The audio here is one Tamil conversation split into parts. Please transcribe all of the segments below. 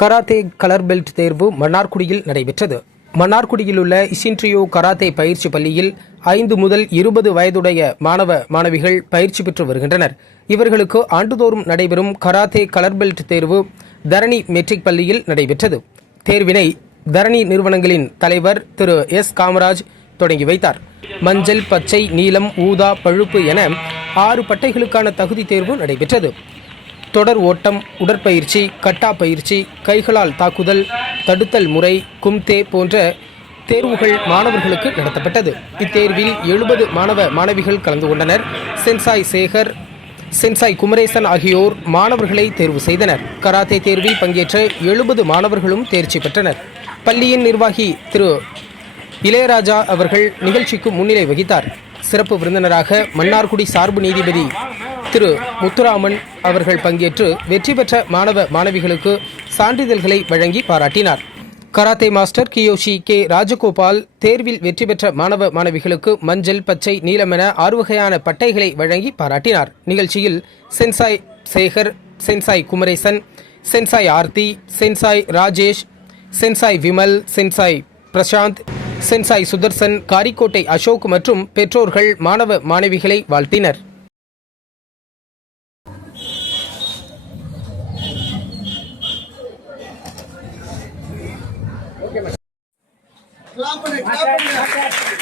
கராத்தே கலர் பெல்ட் தேர்வு மன்னார்குடியில் நடைபெற்றது. மன்னார்குடியில் உள்ள இசின்ட்ரியோ கராத்தே பயிற்சி பள்ளியில் ஐந்து முதல் இருபது வயதுடைய மாணவ மாணவிகள் பயிற்சி பெற்று வருகின்றனர். இவர்களுக்கு ஆண்டுதோறும் நடைபெறும் கராத்தே கலர் பெல்ட் தேர்வு தரணி மெட்ரிக் பள்ளியில் நடைபெற்றது. தேர்வினை தரணி நிறுவனங்களின் தலைவர் திரு எஸ். காமராஜ் தொடங்கி வைத்தார். மஞ்சள் பச்சை நீலம் ஊதா பழுப்பு என ஆறு பட்டைகளுக்கான தகுதி தேர்வு நடைபெற்றது. தொடர் ஓட்டம் உடற்பயிற்சி கட்டா பயிற்சி கைகளால் தாக்குதல் தடுத்தல் முறை கும்தே போன்ற தேர்வுகள் மாணவர்களுக்கு நடத்தப்பட்டது. இத்தேர்வில் எழுபது மாணவ மாணவிகள் கலந்து கொண்டனர். சென்சாய் சேகர் சென்சாய் குமரேசன் ஆகியோர் மாணவர்களை தேர்வு செய்தனர். கராத்தே தேர்வில் பங்கேற்ற எழுபது மாணவர்களும் தேர்ச்சி பெற்றனர். பள்ளியின் நிர்வாகி திரு இளையராஜா அவர்கள் நிகழ்ச்சிக்கு முன்னிலை வகித்தார். சிறப்பு விருந்தினராக மன்னார்குடி சார்பு நீதிபதி திரு முத்துராமன் அவர்கள் பங்கேற்று வெற்றி பெற்ற மாணவ மாணவிகளுக்கு சான்றிதழ்களை வழங்கி பாராட்டினார். Karate master kyoshi K. Rajagopal தேர்வில் வெற்றி பெற்ற மாணவ மாணவிகளுக்கு மஞ்சள் பச்சை நீலம் என ஆறு வகையான பட்டைகளை வழங்கி பாராட்டினார். நிகழ்ச்சியில் sensei Sekar sensei Kumaresan sensei Aarthi sensei Rajesh sensei Vimal sensei Prasanth sensei Sudarshan Karikottai Ashok மற்றும் பெற்றோர்கள் மாணவ மாணவிகளை வாழ்த்தினர். conectado.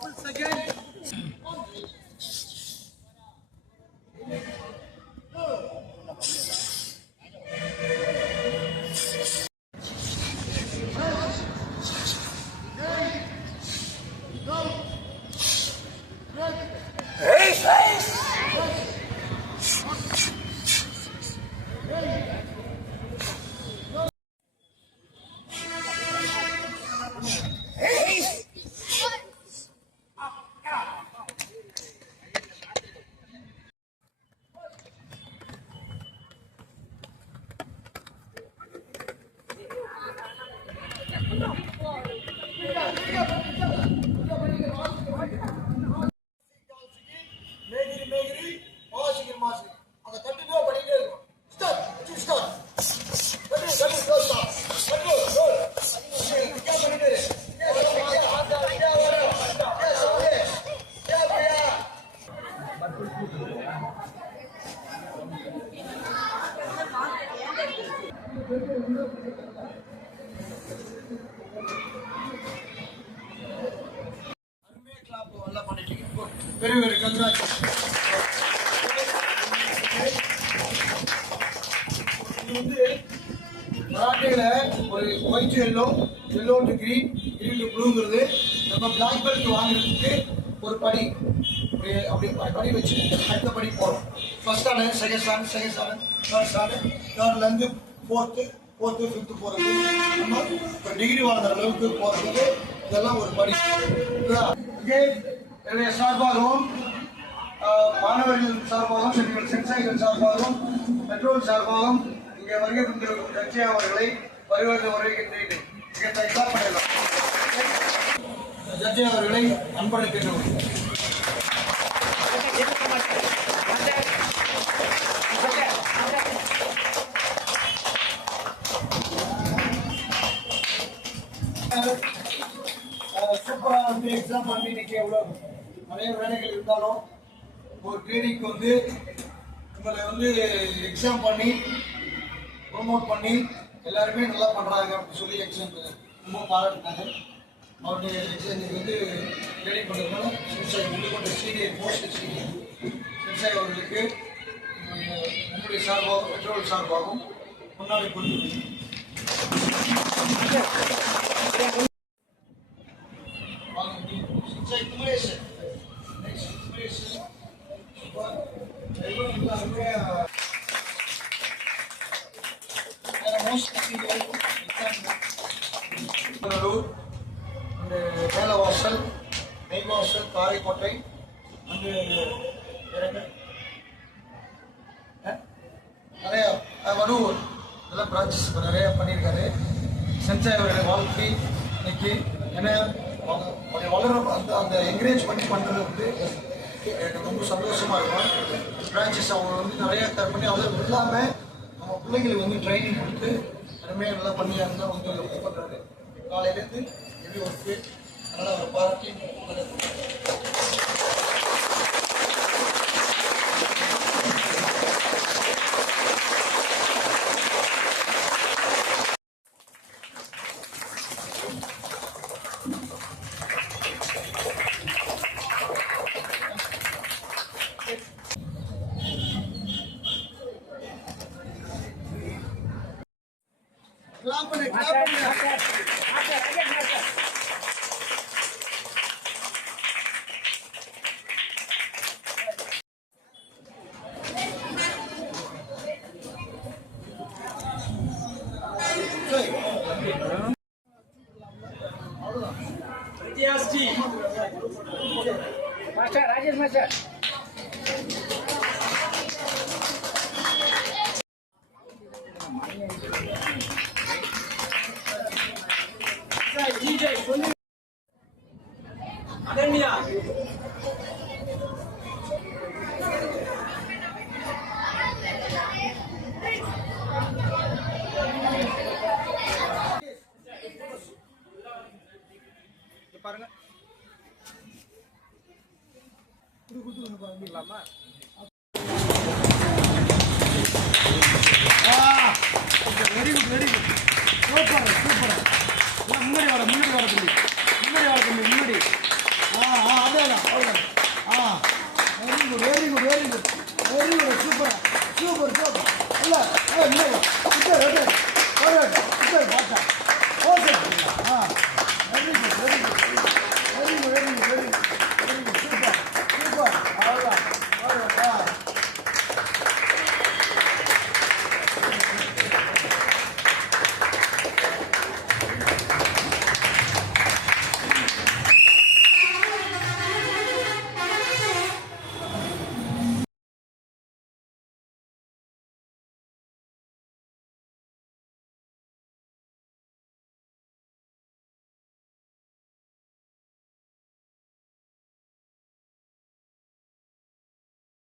Second. அருமையா நல்லா இது வந்து கராட்டேல ஒரு white yellow yellow to green green to ப்ளூங்கிறது நம்ம பிளாக் பெல்ட் வாங்குறதுக்கு ஒரு படி அப்படி படி வச்சு அடுத்த படி போகிறோம் first standard second standard second standard third standard தேர்ட்லேருந்து fourth fourth fifth போகிறது நம்ம இப்போ டிகிரி வாங்குற அளவுக்கு போகிறதுக்கு இதெல்லாம் ஒரு படி. புரியுதா? என்னுடைய சார்பாகவும் மாணவர்கள் சார்பாகவும் சென்றிகள் சென்சாய்கள் சார்பாகவும் பெற்றோர் சார்பாகவும் இங்கே வருகை தந்திருக்கும் கட்சி அவர்களை வருவது வருகின்றேன் இங்கே தயார் பண்ணலாம் ஜட்ஜி அவர்களை அன்பளிக்கின்றோம். சூப்பராக வந்து எக்ஸாம் பண்ணி இன்னைக்கு எவ்வளோ நிறைய வேலைகள் இருந்தாலும் ஒரு ட்ரெயினிங்க்கு வந்து உங்களை வந்து எக்ஸாம் பண்ணி ப்ரொமோட் பண்ணி எல்லாருமே நல்லா பண்ணுறாங்க அப்படின்னு சொல்லி எக்ஸாம் ரொம்ப பாராட்டினாங்க. அவருடைய எக்ஸாம் இன்னைக்கு வந்து ட்ரெயினிங் பண்ணுறதுனால சிவசாய் உள்ளுக்கொண்ட சீனியர் போஸ்ட் சீனியர் சிவசாய் அவர்களுக்கு உங்களுடைய சார்பாகவும் பெற்றோர் சார்பாகவும் முன்னாடி கொண்டு சிவசாய் குமரேசன் நெக்ஸ்ட் குமரேசன் திருவள்ளூர் அந்த மேலவாசல் நெய்வாசல் காரைக்கோட்டை வந்து நிறையா அஹ், வடூர் இதெல்லாம் பிரான்ச்சஸ் இப்போ நிறையா பண்ணியிருக்காரு. சென்சாய் அவருடைய வாழ்க்கை இன்னைக்கு ஏன்னா வளர அந்த அந்த என்கரேஜ் பண்ணி பண்ணுறது வந்து எனக்கு ரொம்ப சந்தோஷமாக இருக்கும். பிரான்ச்சஸ் அவங்க வந்து நிறையா பண்ணி அது இல்லாமல் நம்ம பிள்ளைங்களுக்கு வந்து ட்ரைனிங் கொடுத்து அருமையாக நல்லா பண்ணி தான் வந்து இது பண்ணுறாரு காலையிலேருந்து எப்படி ஒர்க்கு அதனால் அவர் பாராட்டி பாருங்க Very good very good super super முன்னாடி வர முன்னாடி வர சொல்லி.